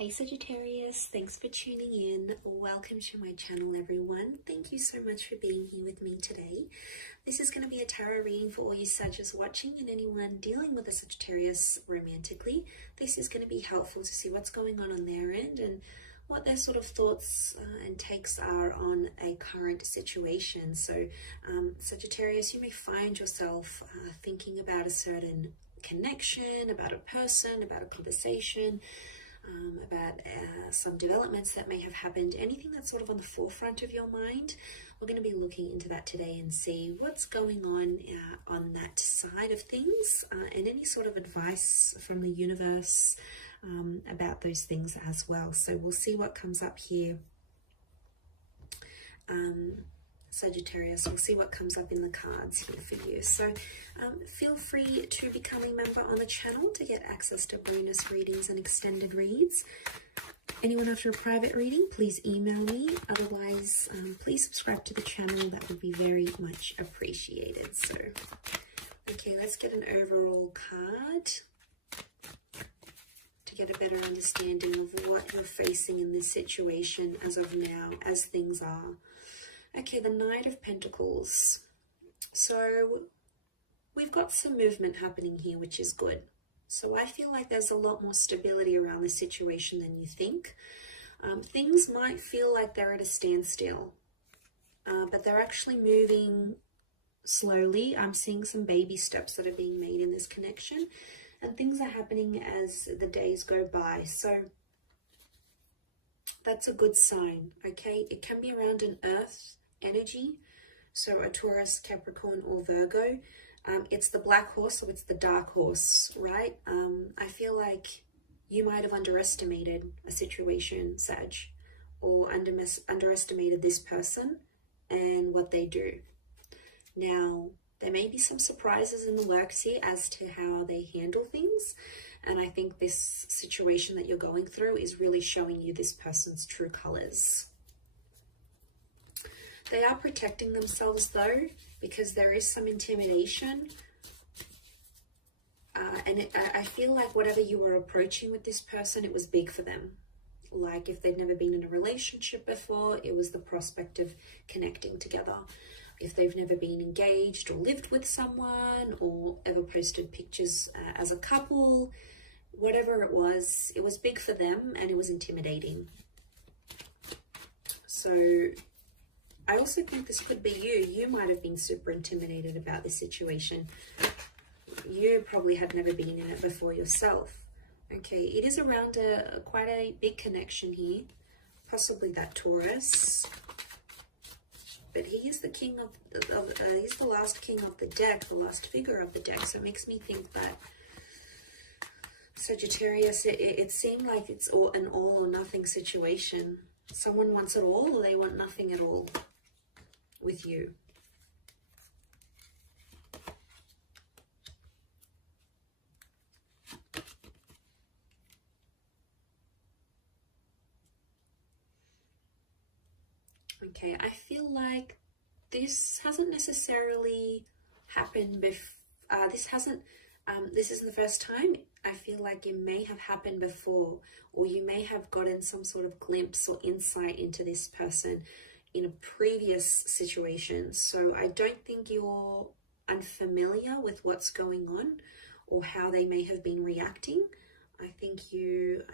Hey Sagittarius, thanks for tuning in. Welcome to my channel, everyone. Thank you so much for being here with me today. This is going to be a tarot reading for all you Sagittarius watching and anyone dealing with a Sagittarius romantically. This is going to be helpful to see what's going on their end and what their sort of thoughts and takes are on a current situation. So Sagittarius, you may find yourself thinking about a certain connection, about a person, about a conversation, about some developments that may have happened, anything that's sort of on the forefront of your mind. We're going to be looking into that today and see what's going on that side of things, and any sort of advice from the universe about those things as well. So we'll see what comes up here. Sagittarius, we'll see what comes up in the cards here for you. So feel free to become a member on the channel to get access to bonus readings and extended reads. Anyone after a private reading, please email me. Otherwise, please subscribe to the channel. That would be very much appreciated. So, okay, let's get an overall card to get a better understanding of what you're facing in this situation as of now, as things are. Okay, the Knight of Pentacles. So we've got some movement happening here, which is good. So I feel like there's a lot more stability around the situation than you think. Things might feel like they're at a standstill, but they're actually moving slowly. I'm seeing some baby steps that are being made in this connection, and things are happening as the days go by. So that's a good sign, okay? It can be around an Earth energy, so a Taurus, Capricorn, or Virgo. It's the black horse, so it's the dark horse, right? I feel like you might have underestimated a situation, Sag, or underestimated this person and what they do. Now, there may be some surprises in the works here as to how they handle things, and I think this situation that you're going through is really showing you this person's true colors. They are protecting themselves though, because there is some intimidation. I feel like whatever you were approaching with this person, it was big for them. Like if they'd never been in a relationship before, it was the prospect of connecting together. If they've never been engaged or lived with someone or ever posted pictures as a couple, whatever it was big for them and it was intimidating. So I also think this could be you. You might have been super intimidated about this situation. You probably had never been in it before yourself. Okay, it is around quite a big connection here. Possibly that Taurus. But he is the king he's the last king of the deck, the last figure of the deck. So it makes me think that Sagittarius, it seemed like it's an all or nothing situation. Someone wants it all or they want nothing at all with you. Okay, I feel like this hasn't necessarily happened before. This isn't the first time. I feel like it may have happened before, or you may have gotten some sort of glimpse or insight into this person in a previous situation. So I don't think you're unfamiliar with what's going on or how they may have been reacting. I think you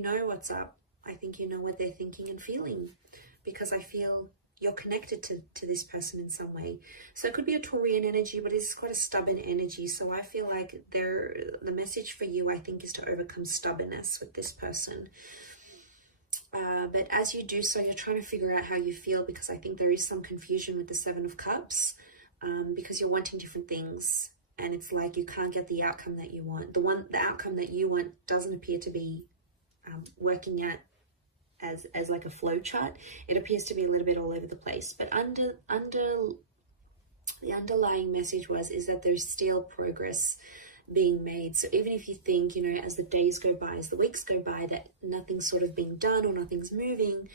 know what's up. I think you know what they're thinking and feeling, because I feel you're connected to this person in some way. So it could be a Taurian energy, but it's quite a stubborn energy. So I feel like the message for you, I think, is to overcome stubbornness with this person. But as you do so, you're trying to figure out how you feel, because I think there is some confusion with the Seven of Cups, because you're wanting different things, and it's like you can't get the outcome that you want. The outcome that you want doesn't appear to be working out as like a flow chart. It appears to be a little bit all over the place. But under the underlying message is that there's still progress being made. So even if you think, you know, as the days go by, as the weeks go by, that nothing's sort of being done or nothing's moving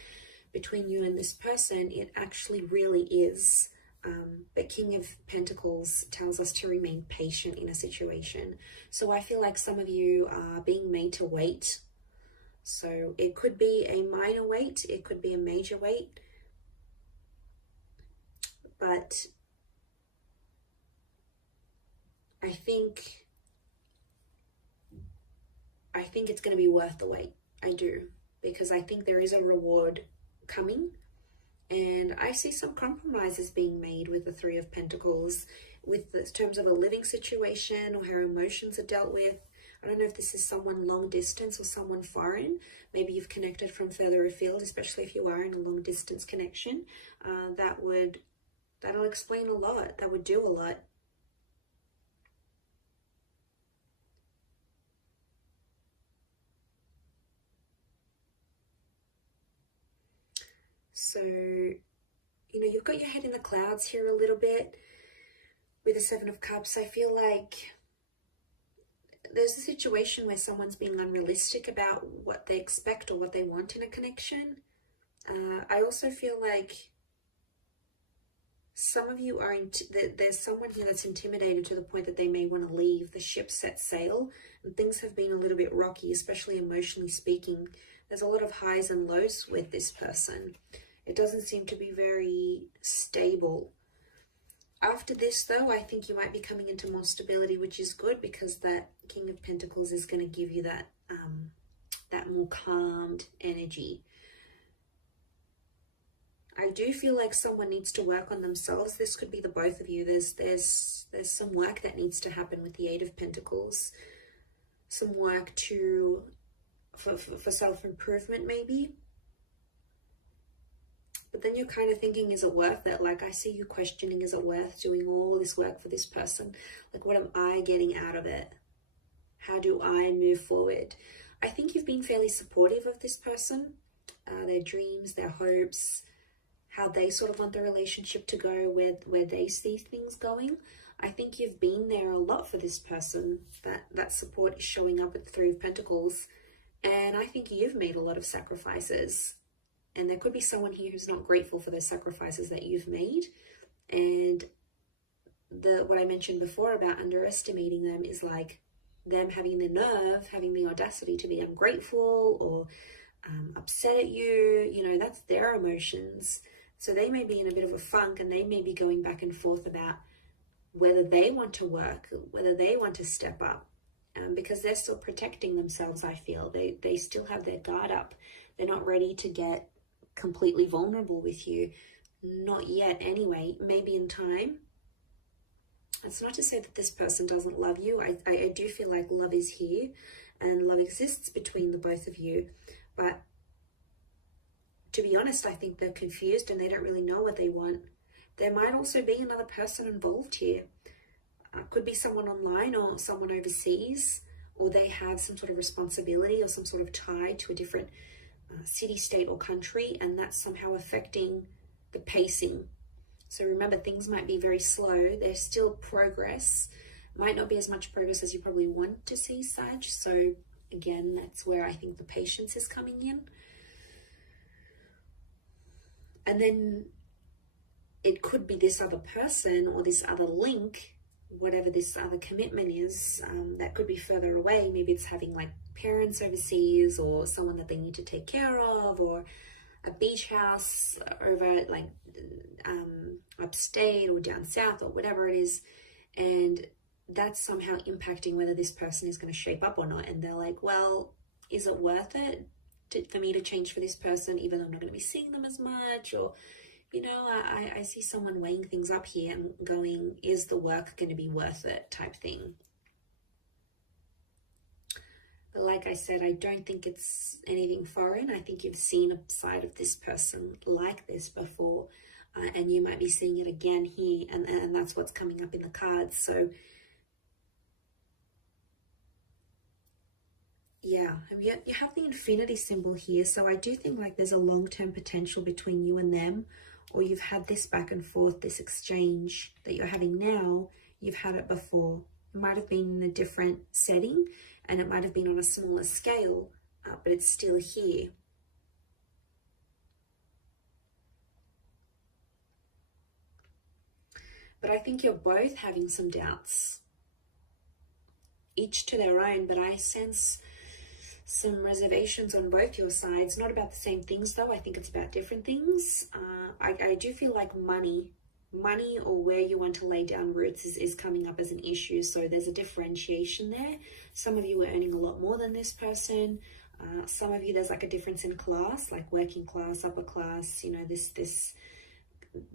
between you and this person, it actually really is. But King of Pentacles tells us to remain patient in a situation. So I feel like some of you are being made to wait So it could be a minor weight, it could be a major weight, but I think it's going to be worth the wait. I do, because I think there is a reward coming, and I see some compromises being made with the Three of Pentacles, with the terms of a living situation or how emotions are dealt with. I don't know if this is someone long distance or someone foreign. Maybe you've connected from further afield, especially if you are in a long distance connection. That'll explain a lot. That would do a lot. So, you've got your head in the clouds here a little bit with the Seven of Cups. I feel like there's a situation where someone's being unrealistic about what they expect or what they want in a connection. I also feel like some of you are, there's someone here that's intimidated to the point that they may want to leave. The ship set sail, and things have been a little bit rocky, especially emotionally speaking. There's a lot of highs and lows with this person. It doesn't seem to be very stable. After this, though, I think you might be coming into more stability, which is good, because that King of Pentacles is going to give you that that more calmed energy. I do feel like someone needs to work on themselves. This could be the both of you. There's some work that needs to happen with the Eight of Pentacles. Some work for self-improvement, maybe. But then you're kind of thinking, is it worth it? Like, I see you questioning, is it worth doing all this work for this person? Like, what am I getting out of it? How do I move forward? I think you've been fairly supportive of this person, their dreams, their hopes, how they sort of want the relationship to go, where they see things going. I think you've been there a lot for this person. That support is showing up at the Three of Pentacles. And I think you've made a lot of sacrifices. And there could be someone here who's not grateful for those sacrifices that you've made. And what I mentioned before about underestimating them is like them having the nerve, having the audacity to be ungrateful or upset at you. That's their emotions. So they may be in a bit of a funk, and they may be going back and forth about whether they want to work, whether they want to step up, because they're still protecting themselves, I feel. They still have their guard up. They're not ready to get completely vulnerable with you. Not yet anyway, maybe in time. It's not to say that this person doesn't love you. I do feel like love is here and love exists between the both of you. But to be honest, I think they're confused and they don't really know what they want. There might also be another person involved here. Could be someone online or someone overseas, or they have some sort of responsibility or some sort of tie to a different city, state, or country, and that's somehow affecting the pacing. So remember, things might be very slow. There's still progress. Might not be as much progress as you probably want to see, Sag. So again, that's where I think the patience is coming in. And then it could be this other person or this other link, whatever this other commitment is, that could be further away. Maybe it's having like parents overseas, or someone that they need to take care of, or a beach house over like upstate or down south, or whatever it is. And that's somehow impacting whether this person is going to shape up or not. And they're like, well, is it worth it for me to change for this person, even though I'm not going to be seeing them as much? Or, I see someone weighing things up here and going, is the work going to be worth it, type thing. But like I said, I don't think it's anything foreign. I think you've seen a side of this person like this before, and you might be seeing it again here, and that's what's coming up in the cards. So yeah, and yet you have the infinity symbol here. So I do think like there's a long-term potential between you and them, or you've had this back and forth, this exchange that you're having now. You've had it before. It might have been in a different setting, and it might have been on a smaller scale, but it's still here. But I think you're both having some doubts, each to their own, but I sense some reservations on both your sides. Not about the same things though. I think it's about different things. I do feel like money or where you want to lay down roots is coming up as an issue. So there's a differentiation there. Some of you are earning a lot more than this person. Some of you, there's like a difference in class, like working class, upper class, you know, this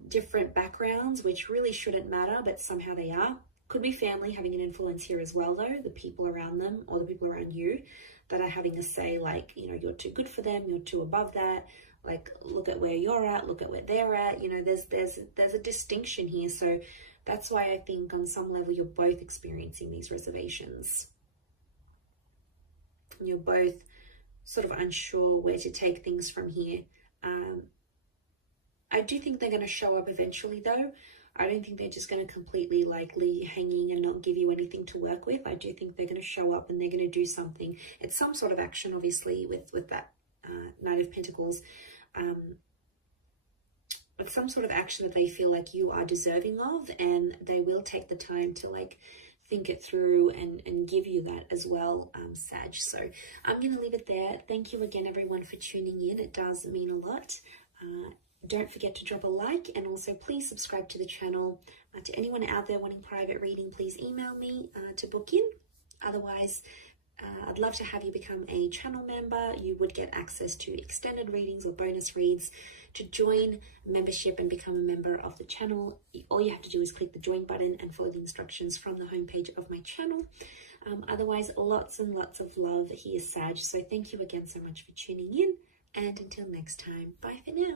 different backgrounds, which really shouldn't matter, but somehow they are. Could be family having an influence here as well though, the people around them or the people around you that are having a say, like, you know, you're too good for them, you're too above that, like, look at where you're at, look at where they're at, you know, there's a distinction here. So that's why I think on some level you're both experiencing these reservations. You're both sort of unsure where to take things from here. I do think they're going to show up eventually though. I don't think they're just going to completely like leave you hanging and not give you anything to work with. I do think they're going to show up and they're going to do something. It's some sort of action, obviously, with that Knight of Pentacles. It's some sort of action that they feel like you are deserving of, and they will take the time to like think it through and give you that as well, Sag. So I'm going to leave it there. Thank you again, everyone, for tuning in. It does mean a lot. Don't forget to drop a like, and also please subscribe to the channel. To anyone out there wanting private reading, please email me to book in. Otherwise, I'd love to have you become a channel member. You would get access to extended readings or bonus reads. To join membership and become a member of the channel, all you have to do is click the join button and follow the instructions from the homepage of my channel. Otherwise, lots and lots of love here, Sag. So thank you again so much for tuning in, and until next time, bye for now.